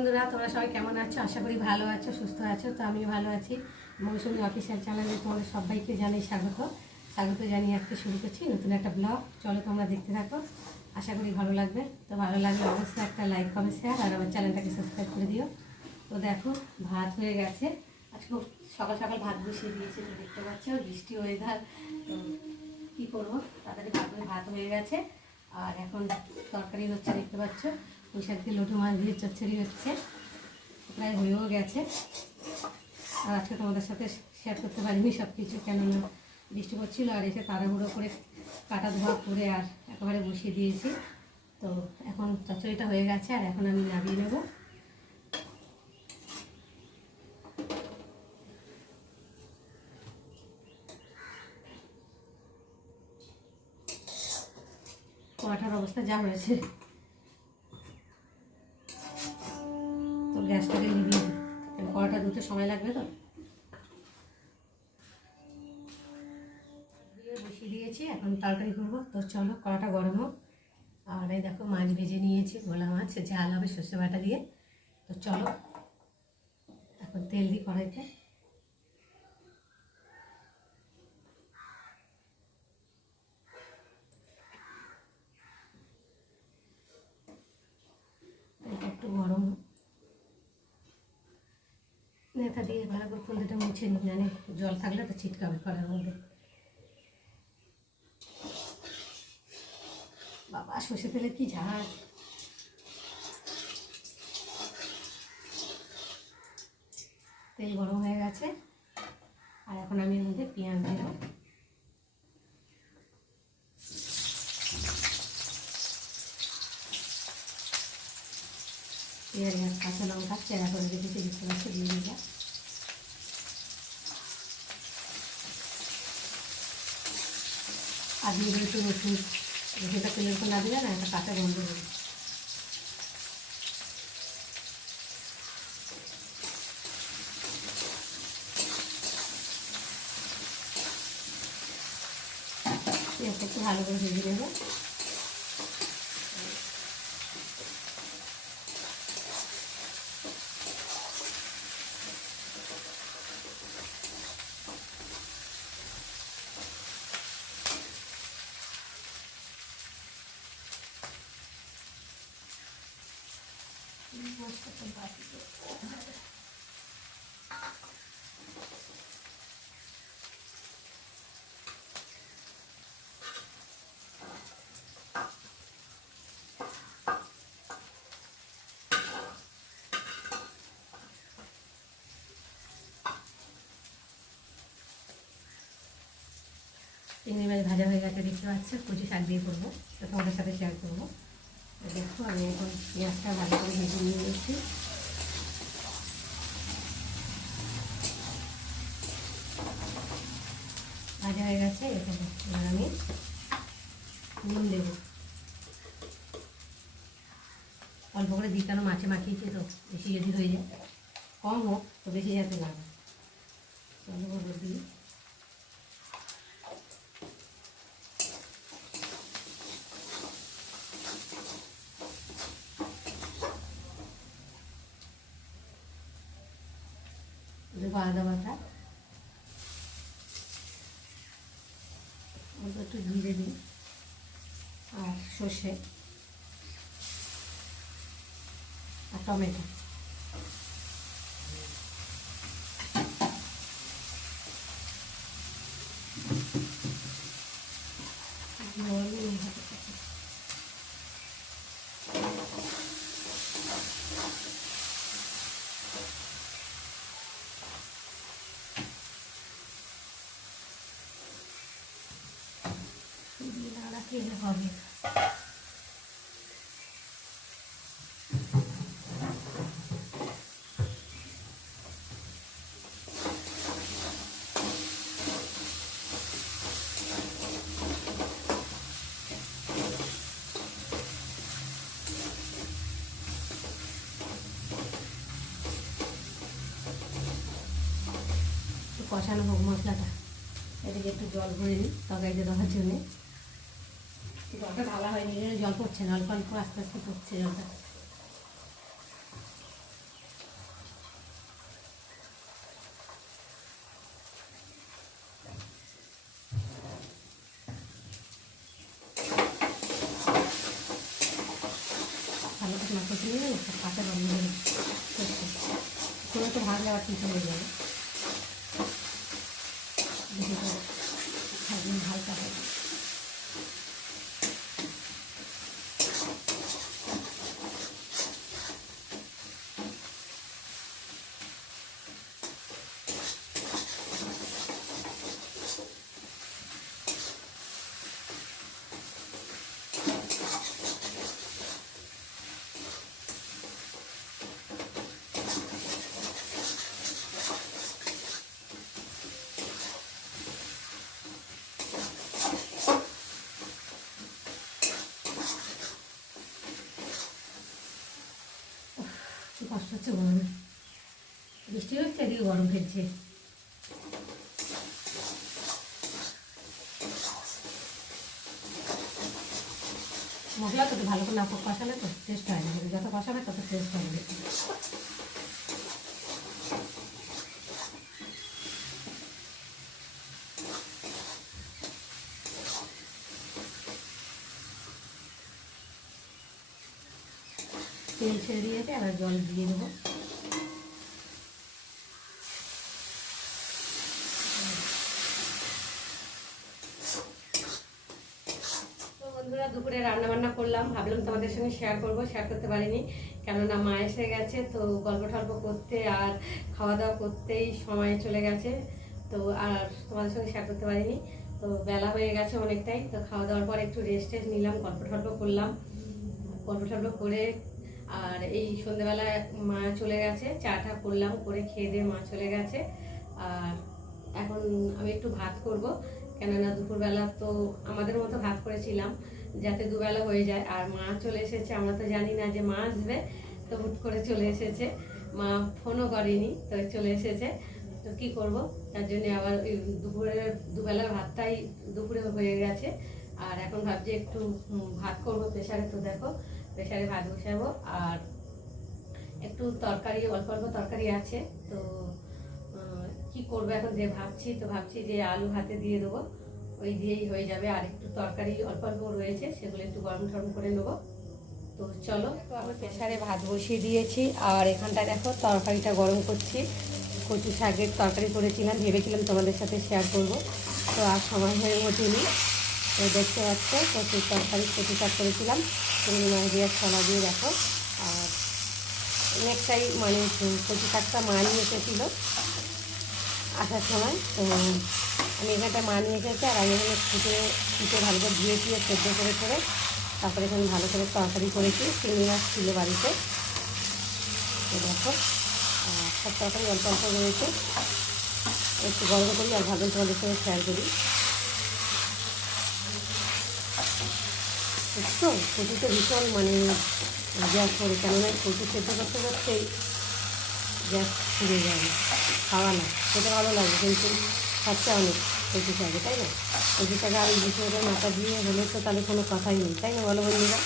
বন্ধুরা, তোমরা সবাই কেমন আছো? আশা করি ভালো আছো, সুস্থ আছো। তো আমি ভালো আছি। মৌসুমি অফিসিয়াল চ্যানেলে তোমাদের সবাইকে জানাই স্বাগত জানিয়ে আজকে শুরু করছি নতুন একটা ব্লগ। চলো তোমরা দেখতে থাকো, আশা করি ভালো লাগবে। তো ভালো লাগলে অবশ্যই একটা লাইক, কমেন্ট, শেয়ার আর আমার চ্যানেলটাকে সাবস্ক্রাইব করে দিও। তো দেখো, ভাত হয়ে গেছে। আজকে সকাল সকাল ভাত বসিয়ে দিয়েছি, তো দেখতে পাচ্ছ বৃষ্টি ওয়েদার। তো কী করবো, তাড়াতাড়ি ভাত হয়ে গেছে। আর এখন তরকারি হচ্ছে, দেখতে পাচ্ছ পুঁই শাক দিয়ে লটু মাছ দিয়ে চচ্চড়ি হচ্ছে, প্রায় হয়েও গেছে। আর আজকে তোমাদের সাথে শেয়ার করতে পারিনি সব কিছু, কেননা বৃষ্টি পড়ছিল আর এসে তাড়াহুড়ো করে কাটা ধোয়া করে আর একেবারে বসিয়ে দিয়েছি। তো এখন চচ্চড়িটা হয়ে গেছে আর এখন আমি নামিয়ে নেব। কড়াটার অবস্থা যা হয়েছে, তো গ্যাসটাকে নিভিয়ে দিই, কড়াটা ধুতে সময় লাগবে। তো বসিয়ে দিয়েছি, এখন তরকারি করবো। তো চলো কড়াটা গরম হোক। আর এই দেখো মাছ ভেজে নিয়েছি, ভোলা মাছ, ঝাল হবে সর্ষে বাটা দিয়ে। তো চলো এখন তেল দিই কড়াইতে। একটু গরম নেতা দিয়ে ভালো করে ফুলটা মুছে নিই, জানি জল থাকলে তো ছিটকাবে কড়ার মধ্যে। বাবা, সর্ষে তেলের কি ঝাল! তেল গরম হয়ে গেছে আর এখন আমি এর মধ্যে পেঁয়াজ দেব। পেঁয়াজ আর কাঁচা লঙ্কা চেরা করে রেখেছি, দেখতে পাচ্ছি, দিয়ে দিলাম। আর দিয়ে একটু রসুন, রসুনটা তেলের উপর না দিলে না একটা কাঁচা গন্ধ দেবে। পেঁয়াজটা একটু ভালো করে ভেজে নেব। চিংড়ি মাছ ভাজা হয়ে গেছে, দেখতে পাচ্ছ, কচি শাক দিয়ে করবো, তো তোমাদের সাথে শেয়ার করবো। দেখো আমি এখন পেঁয়াজটা ভালো করে ভেজে নিয়ে নিয়েছি। ভাজা হয়ে গেছে, এরকম। এবার আমি নুন দেব অল্প করে দিই, কেন মাছে মাখিয়েছি তো, বেশি যদি হয়ে যায়, কম হোক তো বেশি যাতে লাগে। চলো হলুদ দিই, দেবো আদা বাটা, অল্প একটু জিরে দিই আর সর্ষে আর টমেটো। খেলে হবে। কষানো হোক মশলাটা, এদিকে একটু জল ভরে নিই তরকারিতে দেওয়ার জন্যে। জলটা ঢালা হয়নি, জল পড়ছে না, অল্প অল্প আস্তে আস্তে পড়ছে জলটা। গ্যাসটা বন্ধ করে কোনো একটু ভাজলে আবার ঠিক হয়ে যাবে। দেখে হালকা হবে। কষ্ট হচ্ছে গরমে, বৃষ্টি হচ্ছে এদিকে গরম ফেলছে। মশলা তো ভালো করে না কষালে তো টেস্ট হয় না, যত কষাবে তত টেস্ট হবে। তেল ছেড়ে দিয়েছে, আবার জল দিয়ে দেবো। বন্ধুরা, দুপুরে রান্না বান্না করলাম, ভাবলাম তোমাদের সঙ্গে শেয়ার করতে পারিনি, কেননা মা এসে গেছে, তো গল্প টল্প করতে আর খাওয়া দাওয়া করতেই সময় চলে গেছে, তো আর তোমাদের সঙ্গে শেয়ার করতে পারিনি। তো বেলা হয়ে গেছে অনেকটাই, তো খাওয়া দাওয়ার পর একটু রেস্ট নিলাম, গল্প টল্প করলাম, গল্প টল্প করে আর এই সন্ধ্যেবেলায় মা চলে গেছে, চাটা করলাম, করে খেয়ে দিয়ে মা চলে গেছে। আর এখন আমি একটু ভাত করব, কেননা দুপুরবেলা তো আমাদের মতো ভাত করেছিলাম যাতে দুবেলা হয়ে যায়। আর মা চলে এসেছে, আমরা তো জানি না যে মা আসবে, তো হুট করে চলে এসেছে, মা ফোনও করেনি, তো চলে এসেছে। তো কি করব, তার জন্য আবার দুবেলার ভাতটাই দুপুরে হয়ে গেছে। আর এখন ভাবছি একটু ভাত করব প্রেশারে, তো দেখো প্রেশারে ভাত বসাবো। আর একটু তরকারি, অল্প অল্প তরকারি আছে, তো কি করবো এখন যে ভাবছি যে আলু ভাতে দিয়ে দেবো, ওই দিয়েই হয়ে যাবে। আর একটু তরকারি অল্প অল্প রয়েছে, সেগুলো একটু গরম টরম করে নেবো। তো চলো, আমি প্রেশারে ভাত বসিয়ে দিয়েছি, আর এখানটায় দেখো তরকারিটা গরম করছি। কচু শাকের তরকারি করেছিলাম, ভেবেছিলাম তোমাদের সাথে শেয়ার করব, তো আর সময় হয়ে ওঠেনি। তো দেখতে পাচ্ছ কচুর তরকারি, কচু শাক করেছিলাম চিংড়ি মাছ দিয়ে, ছলা দিয়ে দেখো। আর অনেকটাই মানে কচু শাকটা মা নিয়ে এসেছিলো আসার সময়, তো আমি এখানটা মা নিয়ে এসেছি। আর আমি এখানে ফুটে ভালো করে ধুয়ে সেদ্ধ করে তারপরে এখানে ভালো করে তরকারি করেছি, চিংড়ি মাছ ছিল বাড়িতে, তো দেখো সব তরকারি অল্প অল্প রয়েছে, একটু গরম করি আর ভালো তোমাদের সঙ্গে শেয়ার করি। বুঝছো, কচুতে ভীষণ মানে গ্যাস করে, কেননা কচু সেদ্ধ করতে করতেই গ্যাস ফিরে যায়, খাওয়া না খেতে ভালো লাগে, কিন্তু খরচা অনেক কচু শাকে, তাই না? কচু শাকে আর বিষয়টা মাথা দিয়ে হলে তো তাহলে কোনো কথাই নেই, তাই না বলো বন্ধুরা?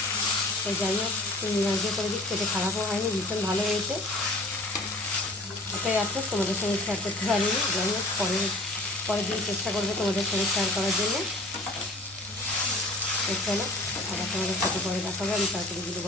তো যাই হোক, তুমি নিরামিষ করে দিচ্ছি, খেতে খারাপও হয়নি, ভীষণ ভালো হয়েছে। ওটাই আছে, তোমাদের সঙ্গে শেয়ার করতে পারিনি, যাই হোক পরের দিন চেষ্টা করবো তোমাদের সঙ্গে শেয়ার করার জন্য। তো চলো, আবার তোমাদের সাথে পরে দেখা হবে, আমি তাড়াতাড়ি গরম